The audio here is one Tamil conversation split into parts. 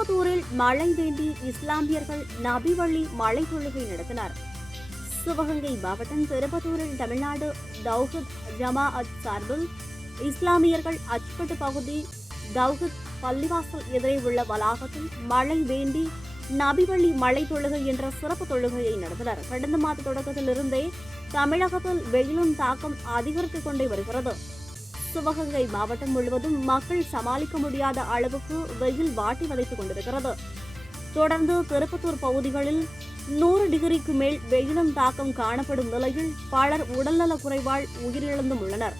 திருப்பத்தூரில் மழை வேண்டி இஸ்லாமியர்கள் நபிவழி மழை தொழுகை நடத்தினர். சிவகங்கை மாவட்டம் திருப்பத்தூரில் தமிழ்நாடு தௌஹத் ஜமாஅத் சார்பில் இஸ்லாமியர்கள் அச்பட்டு பகுதி தௌஹத் பள்ளிவாசல் எதிரே உள்ள வளாகத்தில் மழை வேண்டி நபிவழி மழை தொழுகை என்ற சிறப்பு தொழுகையை நடத்தினர். கடந்த மாத தொடக்கத்திலிருந்தே தமிழகத்தில் வெயிலின் தாக்கம் அதிகரித்துக் கொண்டே வருகிறது. சிவகங்கை மாவட்டம் முழுவதும் மக்கள் சமாளிக்க முடியாத அளவுக்கு வெயில் வாட்டி வதைத்துக் கொண்டிருக்கிறது. தொடர்ந்து திருப்பத்தூர் பகுதிகளில் நூறு டிகிரிக்கு மேல் வெயிலும் தாக்கம் காணப்படும் நிலையில் பலர் உடல்நல குறைவால் உயிரிழந்தும் உள்ளனர்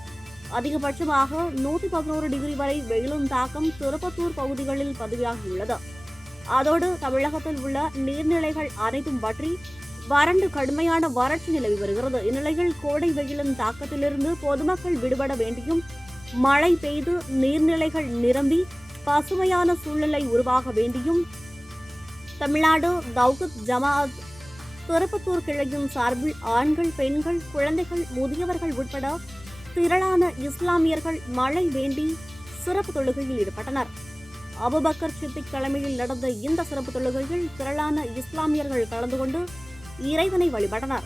அதிகபட்சமாக நூற்றி பதினோரு டிகிரி வரை வெயிலும் தாக்கம் திருப்பத்தூர் பகுதிகளில் பதிவாகியுள்ளது. அதோடு தமிழகத்தில் உள்ள நீர்நிலைகள் அனைத்தும் பற்றி வறண்டு கடுமையான வறட்சி நிலவி வருகிறது. இந்நிலையில் கோடை வெயிலின் தாக்கத்திலிருந்து பொதுமக்கள் விடுபட வேண்டியும் மழை பெய்து நீர்நிலைகள் நிரம்பி பசுமையான சூழ்நிலை உருவாக வேண்டியும் தமிழ்நாடு தௌகத் ஜமாத் திருப்பத்தூர் கிளையின் சார்பில் ஆண்கள் பெண்கள் குழந்தைகள் முதியவர்கள் உட்பட திரளான இஸ்லாமியர்கள் மழை வேண்டி சிறப்பு தொழுகையில் ஈடுபட்டனர். அபுபக்கர் சித்திக் தலைமையில் நடந்த இந்த சிறப்பு தொழுகையில் திரளான இஸ்லாமியர்கள் கலந்து கொண்டு இறைவனை வழிபட்டனர்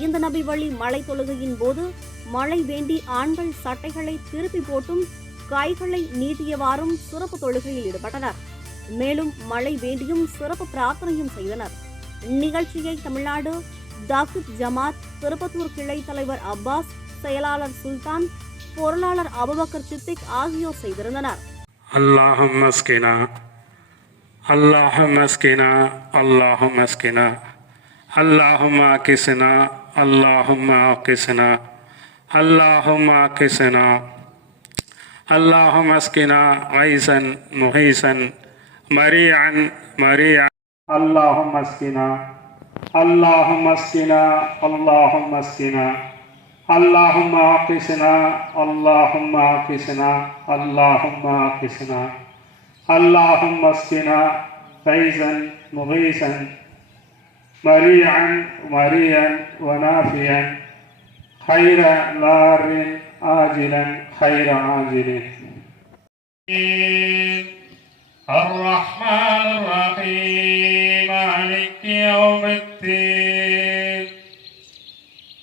இந்த நபி வழி மலை தொழுகையின் போது மழை வேண்டி ஆண்கள் சட்டைகளை திருப்பி போட்டும் கைகளை நீட்டியவாறும் சிறப்பு தொழுகையில் ஈடுபட்டனர். மேலும் மழை வேண்டியும் சிறப்பு பிரார்த்தனையும் செய்தனர். நிகழ்ச்சியை தமிழ்நாடு தாக்குத் ஜமாத் திருப்பத்தூர் கிளை தலைவர் அப்பாஸ் செயலாளர் சுல்தான் பொருளாளர் அபுபக்கர் சித்திக் ஆகியோர் செய்திருந்தனர். அல்லாஹம் அல்லாஹம் அல்லாஹம் اسقنا اللهم اسقنا اللهم اكسنا اللهم اكسنا اللهم اكسنا اللهم اسقنا غيثا مغيثا مريعا مريعا اللهم اسقنا اللهم اسقنا اللهم اسقنا اللهم اقسنا اللهم اقسنا اللهم اقسنا اللهم اسقنا فيزا مغيثا مريعا مريا ونافيا خير نار آجلا خير عاجل الرحمن الرحيم مالك يوم الدين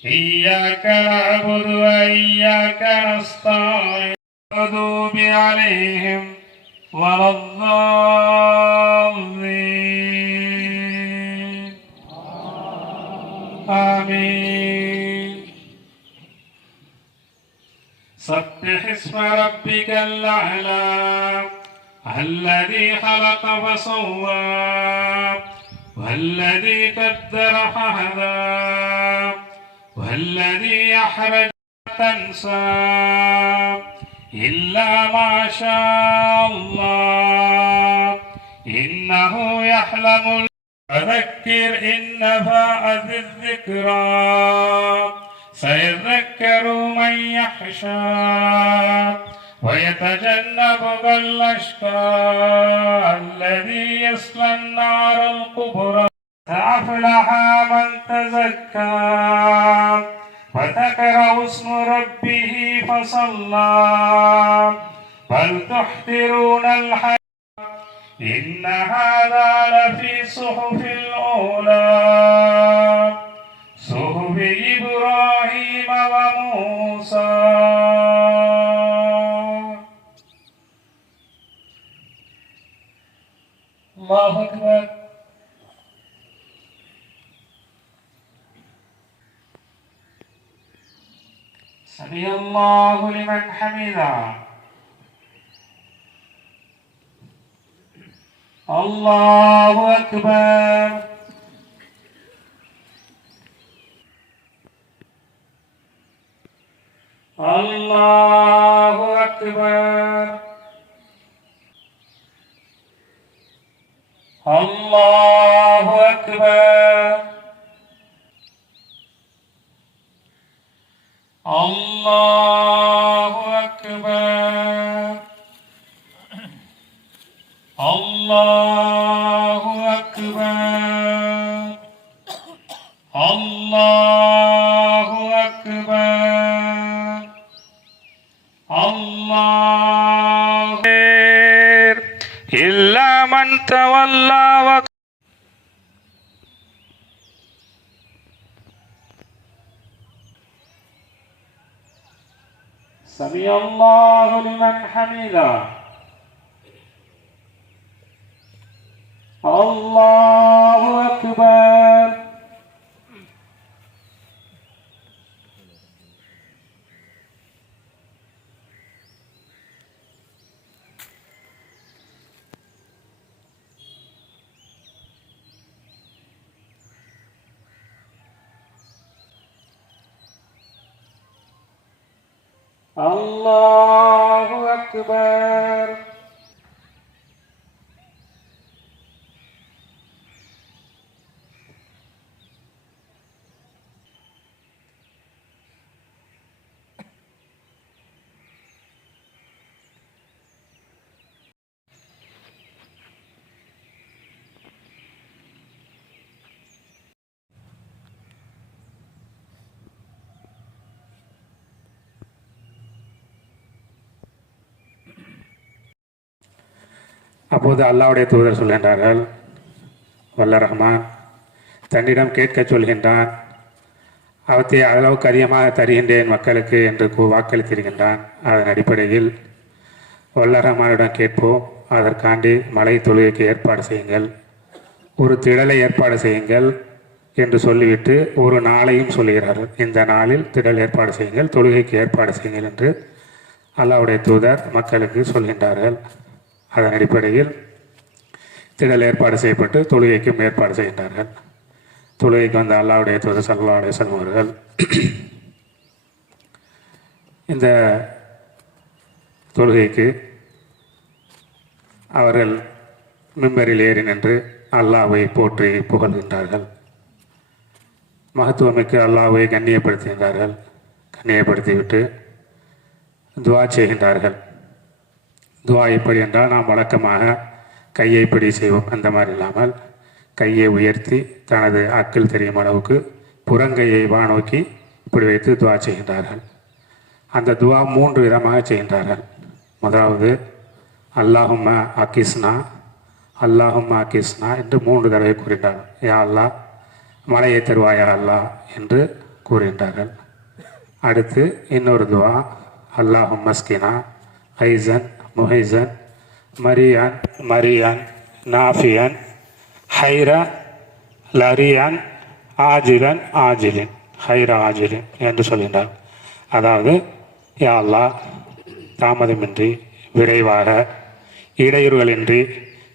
إياك نعبد وإياك نستعين المغضوب عليهم ولا الضالين آمين. سبح اسم ربك الأعلى الذي خلق فسوى والذي قدر فهدى والذي أحرج تنسى إلا ما شاء الله إنه يحلم فذكر إن نفعت الذكرى. سيذكر من يخشى ويتجنبها الأشقى الذي يصلى النار الكبرى. أفلح من تزكى وذكر اسم ربه فصلى. بل تحترون الحياة إن هذا لفي صحف الأولى. صحف إبراهيم وموسى. الله أكبر. سمع الله لمن حمده. الله أكبر. الله أكبر. الله أكبر الله أكبر الله إلا من تولى وك سمع الله لمن حمده الله أكبر. الله أكبر. அப்போது அல்லாவுடைய தூதர் சொல்கின்றார்கள் வல்ல ரஹ்மான் தன்னிடம் கேட்க சொல்கின்றான். அவற்றை அளவுக்கு அதிகமாக தருகின்றேன் மக்களுக்கு என்று வாக்களித்திருக்கின்றான். அதன் அடிப்படையில் வல்ல ரஹ்மானிடம் கேட்போம். அதற்காண்டி மலை தொழுகைக்கு ஏற்பாடு செய்யுங்கள். ஒரு திடலை ஏற்பாடு செய்யுங்கள் என்று சொல்லிவிட்டு ஒரு நாளையும் சொல்லுகிறார்கள். இந்த நாளில் திடல் ஏற்பாடு செய்யுங்கள் தொழுகைக்கு ஏற்பாடு செய்யுங்கள் என்று அல்லாவுடைய தூதர் மக்களுக்கு சொல்கின்றார்கள். அதன் அடிப்படையில் திடல் ஏற்பாடு செய்யப்பட்டு தொழுகைக்கும் ஏற்பாடு செய்கின்றார்கள். தொழுகைக்கு வந்த அல்லாவுடைய தூதர் சல்லாவுடைய செல்வர்கள் இந்த தொழுகைக்கு அவர்கள் மிம்பரில் ஏறி நின்று அல்லாவை போற்றி புகழ்கின்றார்கள். மகத்துவமிக்க அல்லாவை கண்ணியப்படுத்துகின்றார்கள். கண்ணியப்படுத்திவிட்டு துவா செய்கின்றார்கள். துவா எப்படி என்றால் நாம் வழக்கமாக கையை இப்படி செய்வோம். அந்த மாதிரி இல்லாமல் கையை உயர்த்தி தனது அக்கில் தெரியும் அளவுக்கு புறங்கையை வானோக்கி இப்படி வைத்து துவா செய்கின்றார்கள். அந்த துவா மூன்று விதமாக செய்கின்றார்கள். முதலாவது அல்லாஹும்ம அக்கிஸ்னா அல்லாஹும்ம அக்கிஸ்னா என்று மூன்று தடவை கூறுகின்றார்கள் யா அல்லாஹ் மலையை தருவாயா அல்லாஹ் என்று கூறுகின்றார்கள் அடுத்து இன்னொரு துவா அல்லாஹும் மஸ்கினா ஐசன் முஹைசன் மரியான் மரியான் நாஃபியன் ஹைரா லரியான் ஆஜிலன் ஆஜிலின் ஹைரா ஆஜிலின் என்று சொல்கின்றார் அதாவது யா தாமதமின்றி விரைவாக இடையூறுகளின்றி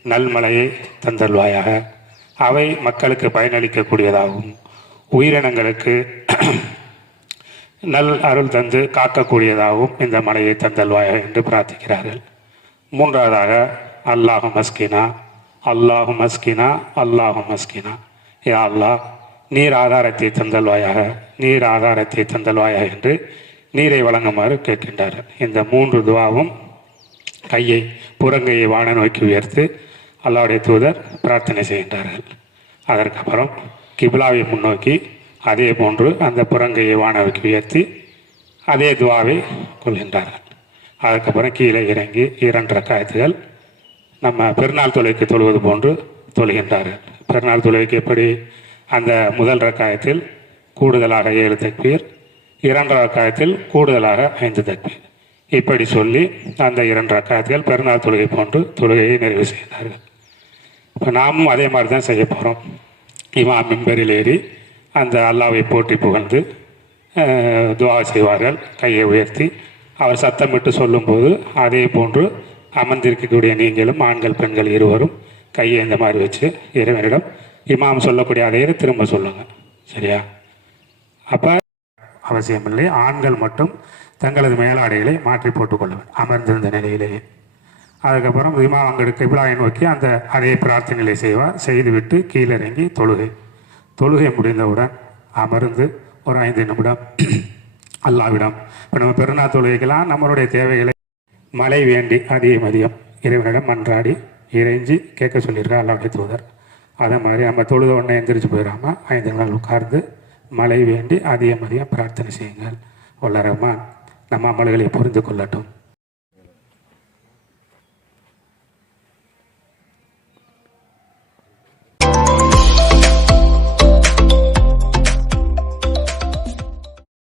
நல்மலையை தந்தல்வாயாக அவை மக்களுக்கு பயனளிக்கக்கூடியதாகவும் உயிரினங்களுக்கு நல் அருள் தந்து காக்கக்கூடியதாகவும் இந்த மலையை தந்தல்வாயாக என்று பிரார்த்திக்கிறார்கள். மூன்றாவதாக அல்லாஹு மஸ்கினா. அல்லாஹு மஸ்கினா அல்லாஹு மஸ்கினா. யா அல்லாஹ் நீர் ஆதாரத்தை தந்தல்வாயாக நீர் ஆதாரத்தை தந்தல்வாயாக என்று நீரை வழங்குமாறு கேட்கின்றார். இந்த மூன்று துவாவும் கையை புறங்கையை வான நோக்கி உயர்த்து அல்லாவுடைய தூதர் பிரார்த்தனை செய்கின்றார்கள். அதற்கப்புறம் கிபிலாவை முன்னோக்கி அதே போன்று அந்த புறங்கையை வான நோக்கி உயர்த்தி அதே துவாவை கொள்கின்றார்கள். அதுக்கப்புறம் கீழே இறங்கி இரண்டு ரக்காயத்துகள் நம்ம பெருநாள் தொழுகைக்கு தொழுவது போன்று தொழுகின்றார்கள் பெருநாள் தொழுகைக்கு எப்படி? அந்த முதல் ரக்காயத்தில் கூடுதலாக ஏழு தக்பீர் இரண்டு ரக்காயத்தில் கூடுதலாக ஐந்து தக்பீர். இப்படி சொல்லி அந்த இரண்டு ரக்காயத்துகள் பெருநாள் தொழுகை போன்று தொழுகையை நிறைவு செய்கிறார்கள் இப்போ நாமும் அதே மாதிரி தான் செய்ய போகிறோம் இமா மிம்பரில் ஏறி அந்த அல்லாவை போட்டி புகழ்ந்து துவா செய்வார்கள். கையை உயர்த்தி அவர் சத்தமிட்டு சொல்லும்போது அதே போன்று அமர்ந்திருக்கக்கூடிய நீங்களும் ஆண்கள் பெண்கள் இருவரும் கையை இந்த மாதிரி வச்சு இறைவனிடம் இமாம் சொல்லக்கூடிய அதையே திரும்ப சொல்லுங்கள் சரியா? அப்போ அவசியமில்லை ஆண்கள் மட்டும் தங்களது மேலாடைகளை மாற்றி போட்டுக்கொள்ளுவேன் அமர்ந்திருந்த நிலையிலேயே. அதுக்கப்புறம் இமா அங்கே கிபிலாயை நோக்கி அந்த அதே பிரார்த்தனைகளை செய்வார் செய்துவிட்டு கீழிறங்கி தொழுகை. தொழுகை முடிந்தவுடன் அமர்ந்து ஒரு ஐந்து நிமிடம் அல்லாவிடம். இப்போ நம்ம பெருநாள் தொழுகைக்கெல்லாம் நம்மளுடைய தேவைகளை மழை வேண்டி அதிகம் மதியம் இறைவனிடம் மன்றாடி இறைஞ்சி கேட்க சொல்லியிருக்கா அல்லாவுடைய தூதர். அதே மாதிரி நம்ம தொழுத உடனே எந்திரிச்சு போயிடாமல் ஐந்து நாள் உட்கார்ந்து மழை வேண்டி அதிகம் மதியம் பிரார்த்தனை செய்யுங்கள். வல்ல நம்ம அமல்களை புரிந்து கொள்ளட்டும்.